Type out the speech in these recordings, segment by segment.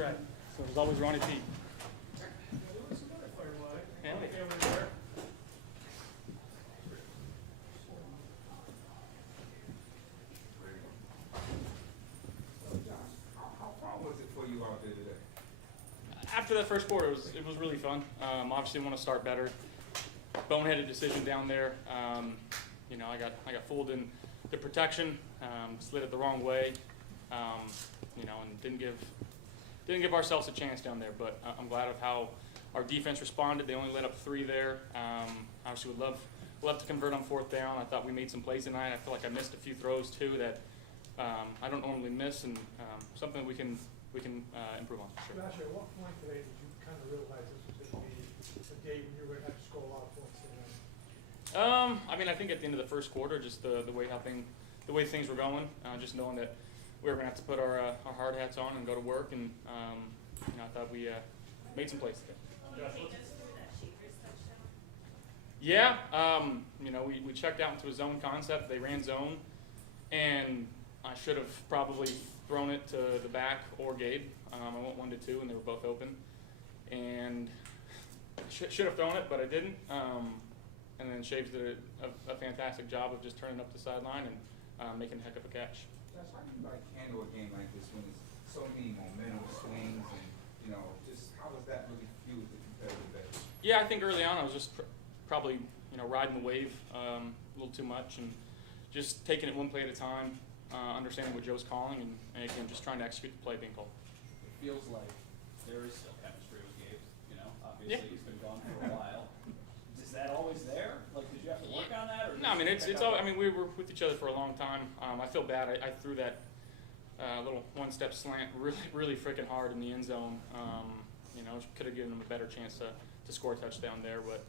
right. So there's always Ronnie P. How fun was it for you out there today? After that first quarter, it was really fun. Obviously, want to start better. Boneheaded decision down there. You know, I got fooled in the protection. Slid it the wrong way. You know, and didn't give ourselves a chance down there. But I'm glad of how our defense responded. They only let up 3 there. Obviously, would love to convert on 4th down. I thought we made some plays tonight. I feel like I missed a few throws too that I don't normally miss, and something we can improve on. Sure. Josh, at what point today did you kind of realize this was going to be a day when you were going to have to score a lot of points? I mean, I think at the end of the first quarter, just the way things were going, just knowing that we were going to have to put our hard hats on and go to work, and you know, I thought we made some plays today. Yeah, you know, we checked out into a zone concept. They ran zone, and I should have probably thrown it to the back or Gabe. I went 1 to 2, and they were both open, and should have thrown it, but I didn't. And then Shaves did a fantastic job of just turning up the sideline and making a heck of a catch. Josh, how do you like handle a game like this when there's so many momentum swings and, you know, just how does that really feel with the competitive edge? Yeah, I think early on I was just probably, you know, riding the wave a little too much and just taking it one play at a time, understanding what Joe's calling, and again, just trying to execute the play being called. It feels like there is still chemistry with Gabe, you know, obviously Yeah. he's been gone for a while. Is that always there? Like, did you have to work on that? Or No, I mean, it's all, I mean, we were with each other for a long time. I feel bad. I threw that little one-step slant really freaking hard in the end zone. You know, could have given him a better chance to score a touchdown there, but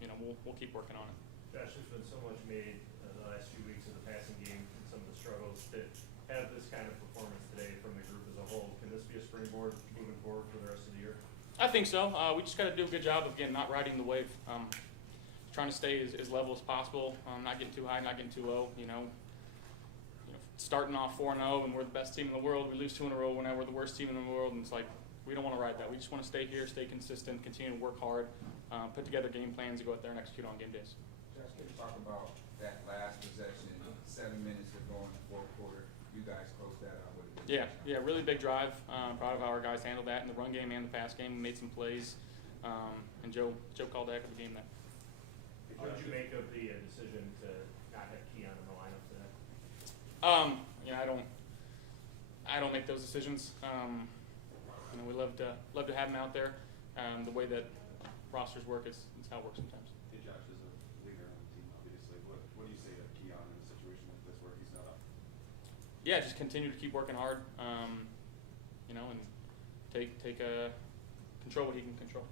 you know, we'll keep working on it. Josh, there's been so much made in the last few weeks in the passing game and some of the struggles that have this kind of performance today from the group as a whole. Can this be a springboard moving forward for the rest of the year? I think so. We just got to do a good job of, again, not riding the wave. Trying to stay as level as possible, not getting too high, not getting too low. You know, starting off 4-0 and we're the best team in the world. We lose 2 in a row when we're the worst team in the world, and it's like we don't want to ride that. We just want to stay here, stay consistent, continue to work hard, put together game plans, and go out there and execute on game days. Josh, can you talk about that last possession, 7 minutes to go in the 4th quarter? You guys closed that out with it. Yeah, really big drive. Proud of how our guys handled that in the run game and the pass game. We made some plays, and Joe called a heck of a game there. What did you make of the decision to not have Keon in the lineup today? You know, I don't make those decisions. You know, we love to have him out there. The way that rosters work is how it works sometimes. Hey Josh, as a leader on the team, obviously, what do you say to Keon in a situation like this where he's not up? Yeah, just continue to keep working hard. You know, and take control what he can control.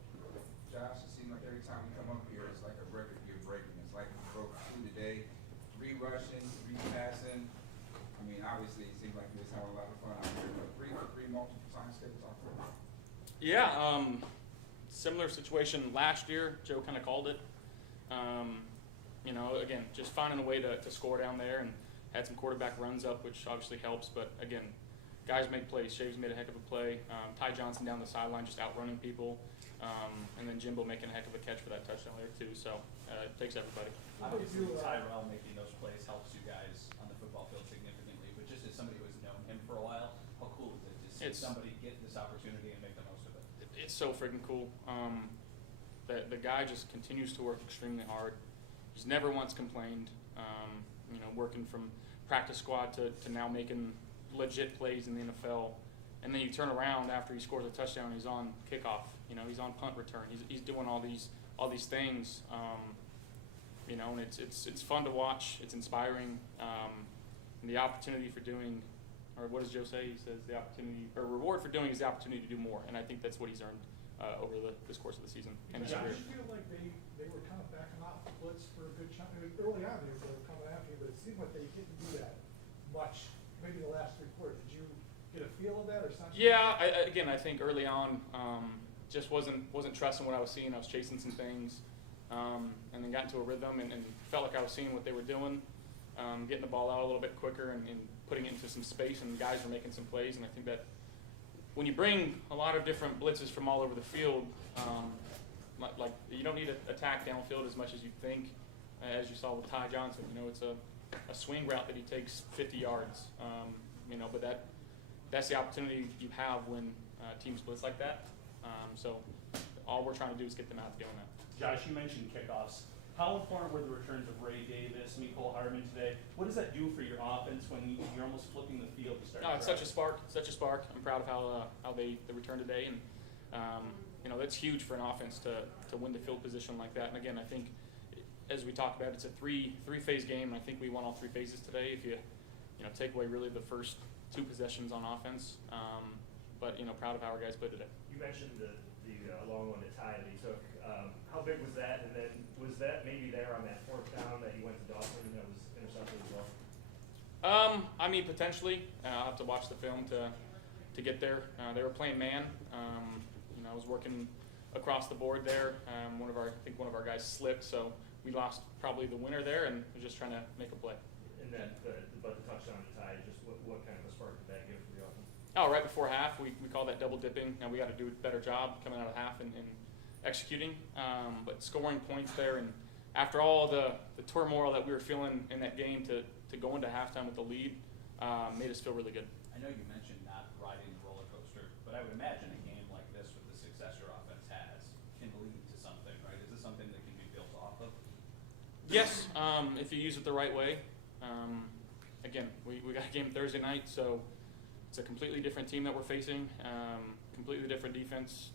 Josh, it seems like every time we come up here, it's like a record you're breaking. It's like we broke 2 today, 3 rushing, 3 passing. I mean, obviously, it seems like you was having a lot of fun out here, but 3 for 3 multiple times tables off. Yeah, similar situation last year. Joe kind of called it. You know, again, just finding a way to score down there, and had some quarterback runs up, which obviously helps. But again, guys make plays. Shaves made a heck of a play. Ty Johnson down the sideline just outrunning people. And then Jimbo making a heck of a catch for that touchdown there too. So it takes everybody. Obviously, Tyrell making those plays helps you guys on the football field significantly, but just as somebody who has known him for a while, how cool is it to see somebody get this opportunity and make the most of it? It's so freaking cool. The guy just continues to work extremely hard. He's never once complained. You know, working from practice squad to now making legit plays in the NFL. And then you turn around after he scores a touchdown, he's on kickoff. You know, he's on punt return. He's doing all these things. You know, and it's fun to watch. It's inspiring. And the opportunity for doing, or what does Joe say? He says the opportunity, or reward for doing is the opportunity to do more. And I think that's what he's earned over this course of the season. And his Did career. you feel like they were kind of backing off the blitz for a good chunk? I mean, early on they were coming after you, but it seemed like they didn't do that much. Maybe the last 3 quarters. Did you get a feel of that or something? Yeah, I think early on, just wasn't trusting what I was seeing. I was chasing some things, and then got into a rhythm and felt like I was seeing what they were doing, getting the ball out a little bit quicker and putting it into some space, and guys were making some plays, and I think that when you bring a lot of different blitzes from all over the field, like you don't need to attack downfield as much as you think, as you saw with Ty Johnson. You know, it's a swing route that he takes 50 yards. You know, but that's the opportunity you have when teams blitz like that. So all we're trying to do is get them out doing that. Josh, you mentioned kickoffs. How important were the returns of Ray Davis, Mecole Hardman today? What does that do for your offense when you're almost flipping the field to start? No, it's such a spark. Such a spark. I'm proud of how they returned today, and you know, that's huge for an offense to win the field position like that. And again, I think as we talked about, it's a three-phase game, and I think we won all 3 phases today. If you take away really the first 2 possessions on offense, but you know, proud of how our guys played today. You mentioned the long one, the tie that he took. How big was that? And then was that maybe there on that 4th down that he went to Dawson that was intercepted as well? I mean, potentially. I'll have to watch the film to get there. They were playing man. You know, I was working across the board there. I think one of our guys slipped, so we lost probably the winner there, and we're just trying to make a play. And then, but the touchdown to tie, just what kind of a spark did that give for the offense? Oh, right before half, we call that double dipping. Now we got to do a better job coming out of half and executing, but scoring points there. And after all the turmoil that we were feeling in that game, to go into halftime with the lead made us feel really good. I know you mentioned not riding the roller coaster, but I would imagine a game like this with the success your offense has can lead to something, right? Is this something that can be built off of? Yes, if you use it the right way. Again, we got a game Thursday night, so it's a completely different team that we're facing, completely different defense.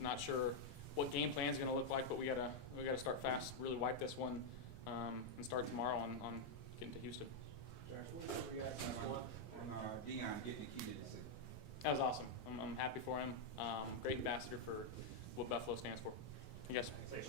Not sure what game plan is going to look like, but we gotta start fast, really wipe this one, and start tomorrow on getting to Houston. Josh, what was your reaction on Deion getting the key to the city? That was awesome. I'm happy for him. Great ambassador for what Buffalo stands for. You guys. Thanks.